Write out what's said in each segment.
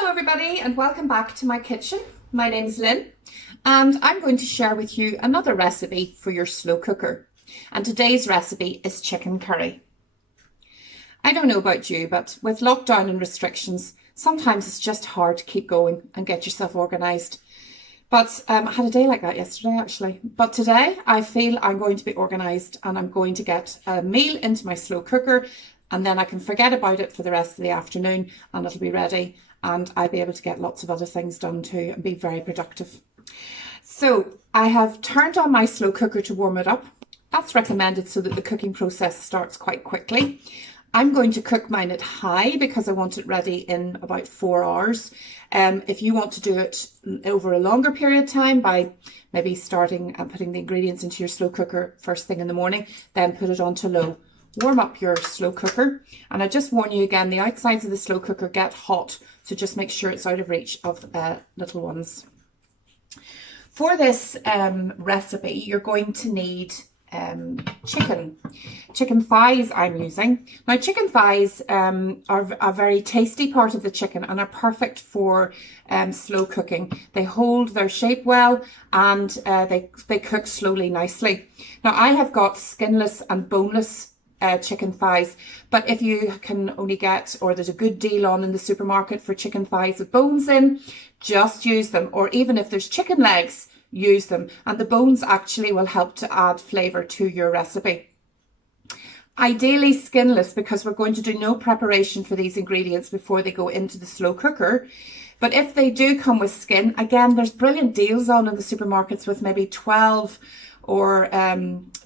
Hello everybody and welcome back to my kitchen. My name is Lynn and I'm going to share with you another recipe for your slow cooker. And today's recipe is chicken curry. I don't know about you, but with lockdown and restrictions, sometimes it's just hard to keep going and get yourself organised. But I had a day like that yesterday actually. But today I feel I'm going to be organised and I'm going to get a meal into my slow cooker and then I can forget about it for the rest of the afternoon and it'll be ready and I'll be able to get lots of other things done too and be very productive. So I have turned on my slow cooker to warm it up. That's recommended so that the cooking process starts quite quickly. I'm going to cook mine at high because I want it ready in about 4 hours. If you want to do it over a longer period of time by maybe starting and putting the ingredients into your slow cooker first thing in the morning, then put it on to low. Warm up your slow cooker, and I just warn you again, the outsides of the slow cooker get hot, so just make sure it's out of reach of little ones. For this recipe, you're going to need chicken thighs I'm using. Now chicken thighs are a very tasty part of the chicken and are perfect for slow cooking. They hold their shape well and they cook slowly nicely. Now I have got skinless and boneless chicken thighs, but if you can only get, or there's a good deal on in the supermarket for chicken thighs with bones in, just use them. Or even if there's chicken legs, use them, and the bones actually will help to add flavour to your recipe. Ideally skinless, because we're going to do no preparation for these ingredients before they go into the slow cooker. But if they do come with skin, again, there's brilliant deals on in the supermarkets with maybe 12 or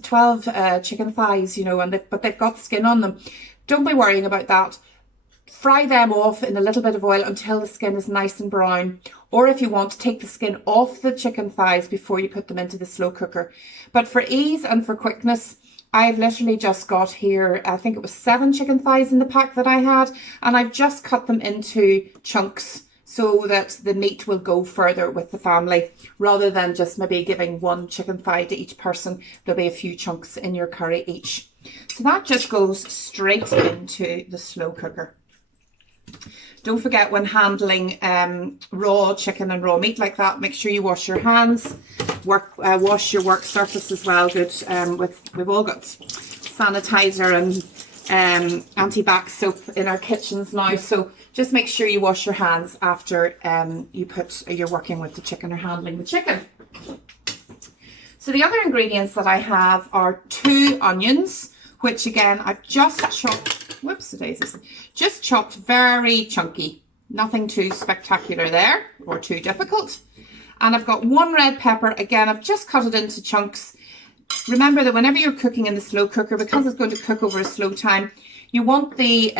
12 chicken thighs, you know, but they've got skin on them. Don't be worrying about that. Fry them off in a little bit of oil until the skin is nice and brown. Or if you want, to take the skin off the chicken thighs before you put them into the slow cooker. But for ease and for quickness, I've literally just got here, I think it was 7 chicken thighs in the pack that I had, and I've just cut them into chunks so that the meat will go further with the family, rather than just maybe giving 1 chicken thigh to each person. There'll be a few chunks in your curry each. So that just goes straight into the slow cooker. Don't forget, when handling raw chicken and raw meat like that, make sure you wash your hands, wash your work surface as well. Good. We've all got sanitizer and anti-bac soap in our kitchens now, so just make sure you wash your hands after you're working with the chicken or handling the chicken. So the other ingredients that I have are 2 onions, which again I've just chopped. Whoops-a-daisies. Just chopped very chunky. Nothing too spectacular there or too difficult. And I've got 1 red pepper. Again, I've just cut it into chunks. Remember that whenever you're cooking in the slow cooker, because it's going to cook over a slow time, you want the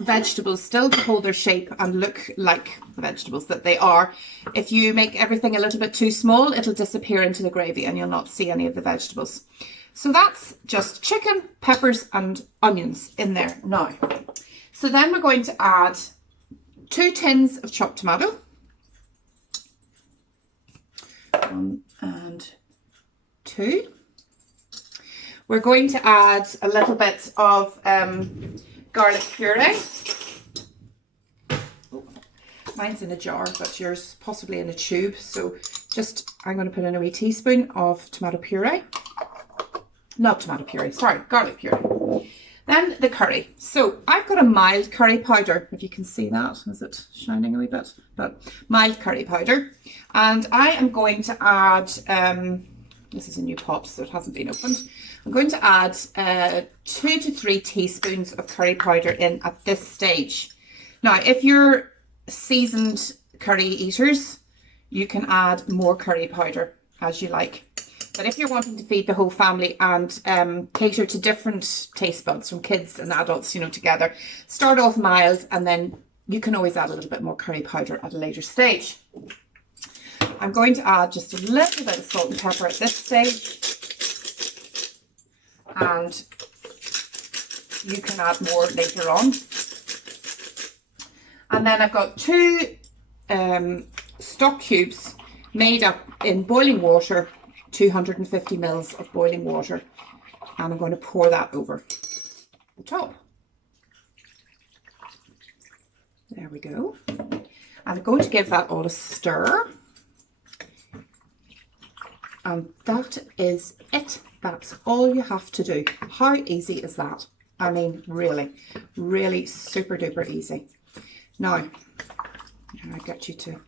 vegetables still to hold their shape and look like the vegetables that they are. If you make everything a little bit too small, it'll disappear into the gravy and you'll not see any of the vegetables. So that's just chicken, peppers and onions in there now. So then we're going to add 2 tins of chopped tomato. 1 and 2. We're going to add a little bit of garlic puree. Oh, mine's in a jar, but yours possibly in a tube. So I'm going to put in a wee teaspoon of tomato puree. Not tomato puree, sorry, garlic puree. Then the curry. So I've got a mild curry powder, if you can see that. Is it shining a wee bit? But mild curry powder. And I am going to add, this is a new pot, so it hasn't been opened. I'm going to add 2 to 3 teaspoons of curry powder in at this stage. Now, if you're seasoned curry eaters, you can add more curry powder as you like. But if you're wanting to feed the whole family and cater to different taste buds from kids and adults, you know, together, start off mild and then you can always add a little bit more curry powder at a later stage. I'm going to add just a little bit of salt and pepper at this stage. And you can add more later on. And then I've got 2 stock cubes made up in boiling water, 250 mils of boiling water, and I'm going to pour that over the top. There we go. I'm going to give that all a stir. And that is it. That's all you have to do. How easy is that? I mean, really, really super duper easy. Now, I get you to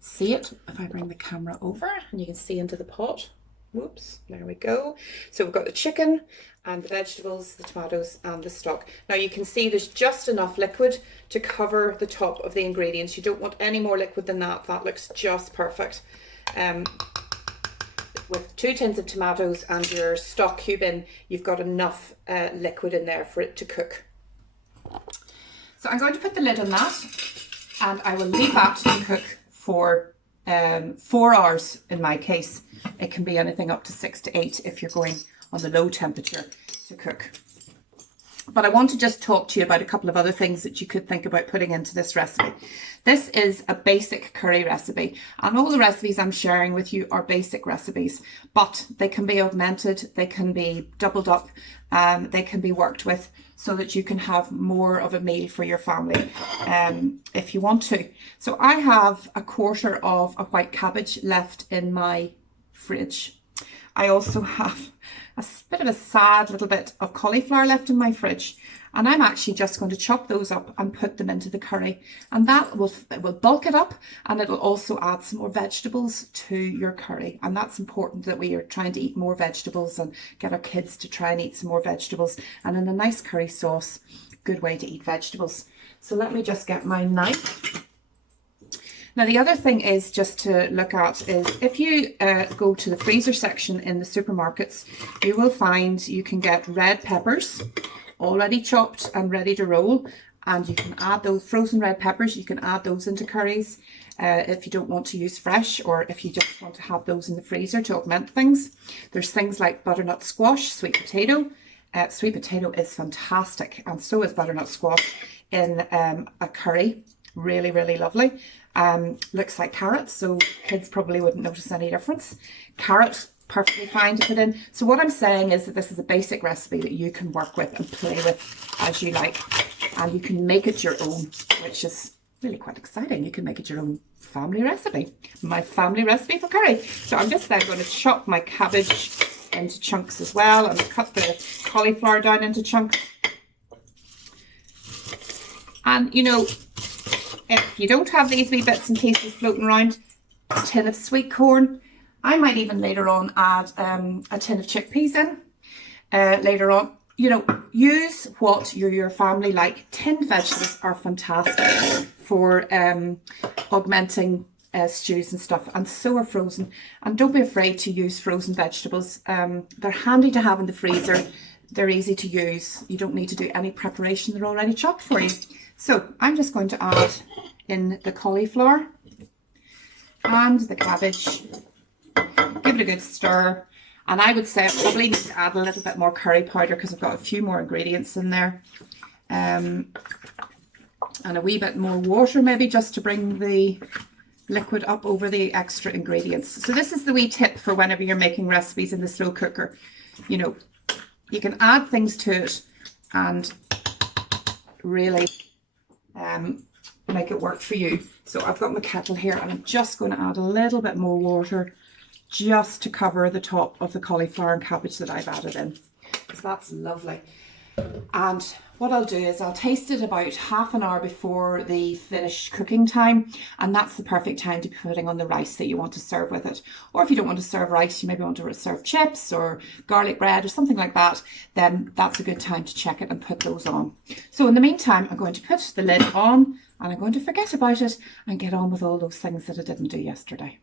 see it if I bring the camera over and you can see into the pot. Whoops, there we go. So we've got the chicken and the vegetables, the tomatoes and the stock. Now you can see there's just enough liquid to cover the top of the ingredients. You don't want any more liquid than that. That looks just perfect. With 2 tins of tomatoes and your stock cube in, you've got enough liquid in there for it to cook. So I'm going to put the lid on that and I will leave that to cook for 4 hours in my case. It can be anything up to 6 to 8 if you're going on the low temperature to cook. But I want to just talk to you about a couple of other things that you could think about putting into this recipe. This is a basic curry recipe, and all the recipes I'm sharing with you are basic recipes, but they can be augmented, they can be doubled up, they can be worked with so that you can have more of a meal for your family if you want to. So I have a quarter of a white cabbage left in my fridge. I also have a bit of a sad little bit of cauliflower left in my fridge, and I'm actually just going to chop those up and put them into the curry, and that will bulk it up, and it'll also add some more vegetables to your curry. And that's important, that we are trying to eat more vegetables and get our kids to try and eat some more vegetables, and in a nice curry sauce, good way to eat vegetables. So let me just get my knife. Now the other thing is just to look at is if you go to the freezer section in the supermarkets, you will find you can get red peppers already chopped and ready to roll, and you can add those frozen red peppers, you can add those into curries if you don't want to use fresh, or if you just want to have those in the freezer to augment things. There's things like butternut squash, sweet potato. Sweet potato is fantastic, and so is butternut squash in a curry. Really, really lovely. Looks like carrots, so kids probably wouldn't notice any difference. Carrot, perfectly fine to put in. So what I'm saying is that this is a basic recipe that you can work with and play with as you like, and you can make it your own, which is really quite exciting. You can make it your own family recipe. My family recipe for curry. So I'm just then going to chop my cabbage into chunks as well, and cut the cauliflower down into chunks. And you know, if you don't have these wee bits and pieces floating around, a tin of sweet corn. I might even later on add a tin of chickpeas in later on. You know, use what your family like. Tinned vegetables are fantastic for augmenting stews and stuff, and so are frozen. And don't be afraid to use frozen vegetables. They're handy to have in the freezer. They're easy to use. You don't need to do any preparation. They're already chopped for you. So I'm just going to add in the cauliflower and the cabbage. Give it a good stir. And I would say I probably need to add a little bit more curry powder because I've got a few more ingredients in there. And a wee bit more water maybe, just to bring the liquid up over the extra ingredients. So this is the wee tip for whenever you're making recipes in the slow cooker. You know, you can add things to it and really make it work for you. So I've got my kettle here and I'm just going to add a little bit more water just to cover the top of the cauliflower and cabbage that I've added in, because that's lovely. And what I'll do is I'll taste it about half an hour before the finished cooking time, and that's the perfect time to be putting on the rice that you want to serve with it. Or if you don't want to serve rice, you maybe want to serve chips or garlic bread or something like that, then that's a good time to check it and put those on. So in the meantime, I'm going to put the lid on and I'm going to forget about it and get on with all those things that I didn't do yesterday.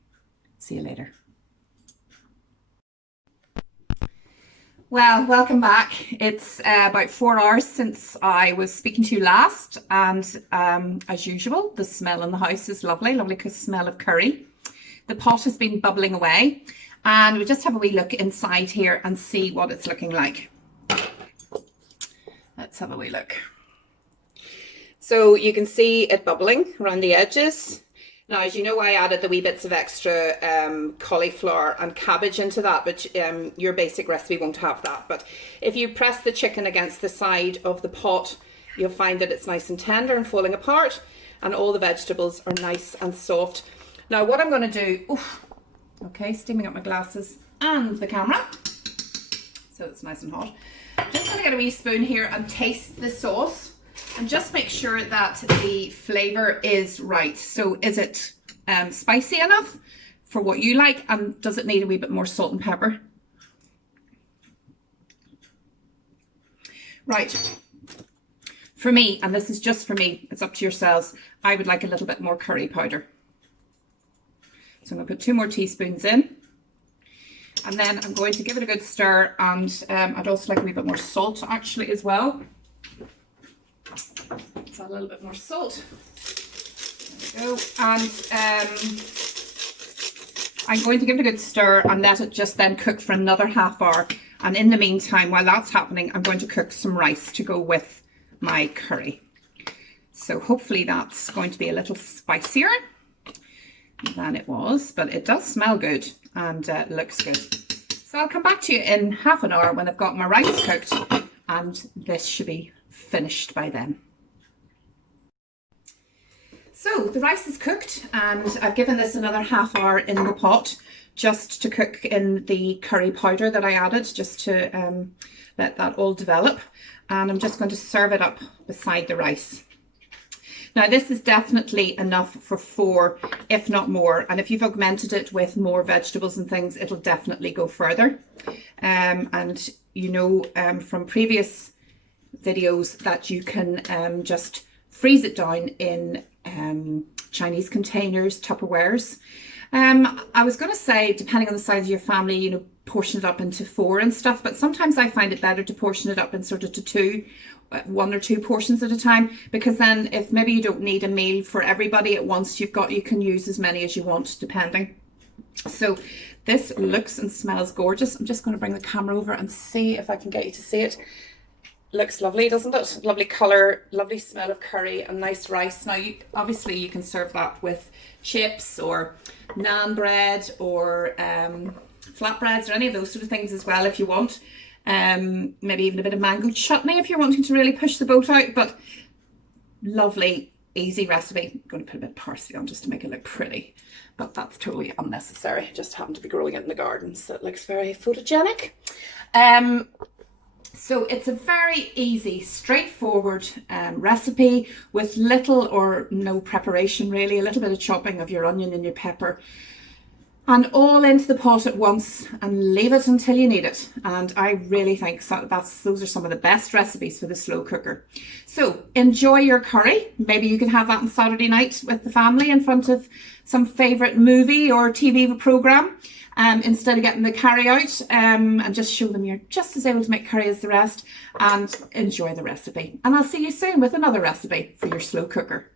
See you later. Well, welcome back. It's about 4 hours since I was speaking to you last, and as usual, the smell in the house is lovely, lovely smell of curry. The pot has been bubbling away, and we'll just have a wee look inside here and see what it's looking like. Let's have a wee look. So you can see it bubbling around the edges. Now, as you know, I added the wee bits of extra cauliflower and cabbage into that, but your basic recipe won't have that. But if you press the chicken against the side of the pot, you'll find that it's nice and tender and falling apart. and all the vegetables are nice and soft. Now what I'm going to do, okay, steaming up my glasses and the camera, so it's nice and hot. I'm just going to get a wee spoon here and taste the sauce and just make sure that the flavour is right. So is it spicy enough for what you like, and does it need a wee bit more salt and pepper? Right. For me, and this is just for me, it's up to yourselves, I would like a little bit more curry powder. So I'm going to put 2 more teaspoons in. And then I'm going to give it a good stir, and I'd also like a wee bit more salt actually as well. So a little bit more salt. There we go. And I'm going to give it a good stir and let it just then cook for another half hour. And in the meantime, while that's happening, I'm going to cook some rice to go with my curry. So hopefully that's going to be a little spicier than it was, but it does smell good and looks good. So I'll come back to you in half an hour when I've got my rice cooked, and this should be finished by then. So the rice is cooked, and I've given this another half hour in the pot just to cook in the curry powder that I added, just to let that all develop. And I'm just going to serve it up beside the rice. Now this is definitely enough for 4, if not more. And if you've augmented it with more vegetables and things, it'll definitely go further. And you know from previous videos that you can just freeze it down in Chinese containers, Tupperwares. I was going to say, depending on the size of your family, you know, portion it up into 4 and stuff, but sometimes I find it better to portion it up in sort of to 1 or 2 portions at a time, because then if maybe you don't need a meal for everybody at once, you can use as many as you want depending. So this looks and smells gorgeous. I'm just going to bring the camera over and see if I can get you to see it. Looks lovely, doesn't it? Lovely colour, lovely smell of curry and nice rice. Now obviously you can serve that with chips or naan bread or flatbreads or any of those sort of things as well if you want. Maybe even a bit of mango chutney if you're wanting to really push the boat out, but lovely, easy recipe. I'm going to put a bit of parsley on just to make it look pretty, but that's totally unnecessary. Just happened to be growing it in the garden, so it looks very photogenic. So it's a very easy, straightforward recipe with little or no preparation really, a little bit of chopping of your onion and your pepper, and all into the pot at once and leave it until you need it. And I really think those are some of the best recipes for the slow cooker. So enjoy your curry. Maybe you can have that on Saturday night with the family in front of some favourite movie or TV programme. Instead of getting the carry out, and just show them you're just as able to make curry as the rest, and enjoy the recipe. And I'll see you soon with another recipe for your slow cooker.